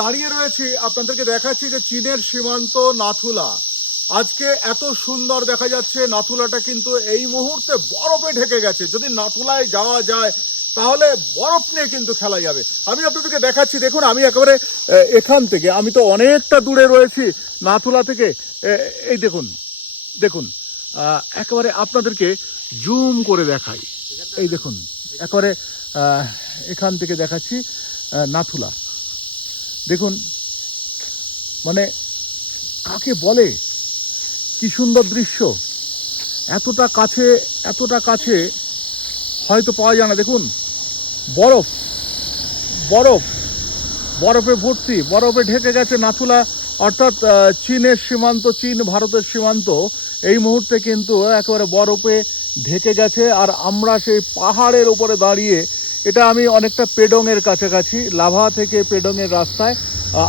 দাঁড়িয়ে রয়েছি, আপনাদেরকে দেখাচ্ছি যে চীনের সীমান্ত নাথুলা। আজকে এত সুন্দর দেখা যাচ্ছে। নাথুলাটা কিন্তু এই মুহূর্তে বরফে ঢেকে গেছে। যদি নাথুলায় যাওয়া যায় তাহলে বরফ নিয়ে কিন্তু খেলা যাবে। আমি আপনাদেরকে দেখাচ্ছি, দেখুন আমি একেবারে এখান থেকে, আমি তো অনেকটা দূরে রয়েছি নাথুলা থেকে। এই দেখুন দেখুন, একেবারে আপনাদেরকে জুম করে দেখাই। এই দেখুন একেবারে এখান থেকে দেখাচ্ছি নাথুলা। দেখুন মানে কাকে বলে, কি সুন্দর দৃশ্য। এতটা কাছে, এতটা কাছে হয়তো পাওয়া যায় না। দেখুন বরফ, বরফ, বরফে ভর্তি, বরফে ঢেকে গেছে নাথুলা। অর্থাৎ চীনের সীমান্ত, চীন ভারতের সীমান্ত এই মুহূর্তে কিন্তু একেবারে বরফে ঢেকে গেছে। আর আমরা সেই পাহাড়ের উপরে দাঁড়িয়ে, এটা আমি অনেকটা পেডংয়ের কাছাকাছি, লাভা থেকে পেডংয়ের রাস্তায়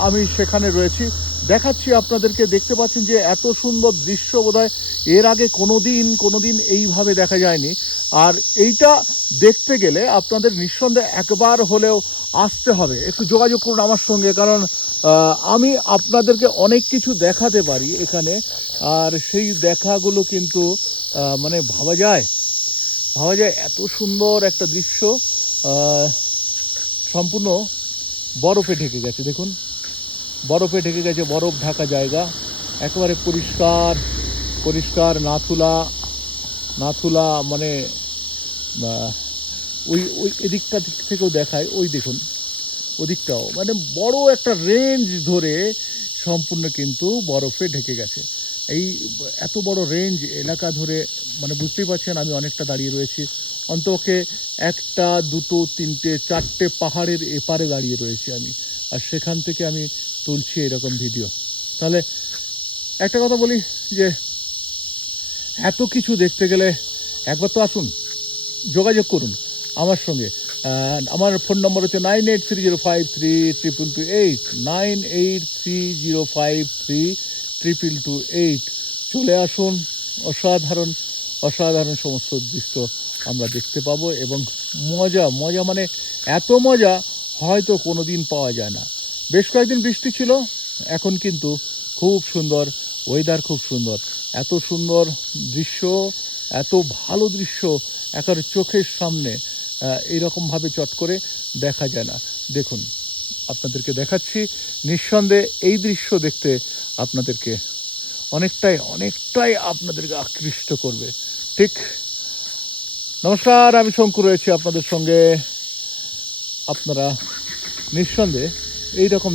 আমি সেখানে রয়েছি। দেখাচ্ছি আপনাদেরকে, দেখতে পাচ্ছেন যে এত সুন্দর দৃশ্য বোধহয় এর আগে কোনোদিন এইভাবে দেখা যায়নি। আর এইটা দেখতে গেলে আপনাদের নিঃসন্দেহে একবার হলেও আসতে হবে। একটু যোগাযোগ করুন আমার সঙ্গে, কারণ আমি আপনাদেরকে অনেক কিছু দেখাতে পারি এখানে। আর সেই দেখাগুলো কিন্তু মানে ভাবা যায় এত সুন্দর একটা দৃশ্য সম্পূর্ণ বরফে ঢেকে গেছে। দেখুন বরফে ঢেকে গেছে, বরফ ঢাকা জায়গা, একেবারে পরিষ্কার পরিষ্কার নাথুলা মানে ওই ওই এদিকটা থেকেও দেখায়। ওই দেখুন ওদিকটাও মানে বড় একটা রেঞ্জ ধরে সম্পূর্ণ কিন্তু বরফে ঢেকে গেছে। এই এত বড় রেঞ্জ এলাকা ধরে মানে বুঝতেই পারছেন আমি অনেকটা দাঁড়িয়ে রয়েছি। অন্তপক্ষে একটা, দুটো, তিনটে, চারটে পাহাড়ের এপারে দাঁড়িয়ে রয়েছি আমি। আর সেখান থেকে আমি তুলছি এরকম ভিডিও। তাহলে একটা কথা বলি যে এত কিছু দেখতে গেলে একবার তো আসুন, যোগাযোগ করুন আমার সঙ্গে। আমার ফোন নম্বর হচ্ছে 9830532228, 9830532228। চলে আসুন, অসাধারণ অসাধারণ সমস্ত দৃশ্য আমরা দেখতে পাবো। এবং মজা মানে এত মজা হয়তো কোনো দিন পাওয়া যায় না। বেশ কয়েকদিন বৃষ্টি ছিল, এখন কিন্তু খুব সুন্দর ওয়েদার, খুব সুন্দর। এত সুন্দর দৃশ্য, এত ভালো দৃশ্য একেবারে চোখের সামনে এইরকমভাবে চট করে দেখা যায় না। দেখুন আপনাদেরকে দেখাচ্ছি, নিঃসন্দেহে এই দৃশ্য দেখতে আপনাদেরকে অনেকটাই আপনাদেরকে আকৃষ্ট করবে। ঠিক, নমস্কার, আমি শঙ্কু রয়েছি আপনাদের সঙ্গে। আপনারা নিঃসন্দেহে এইরকম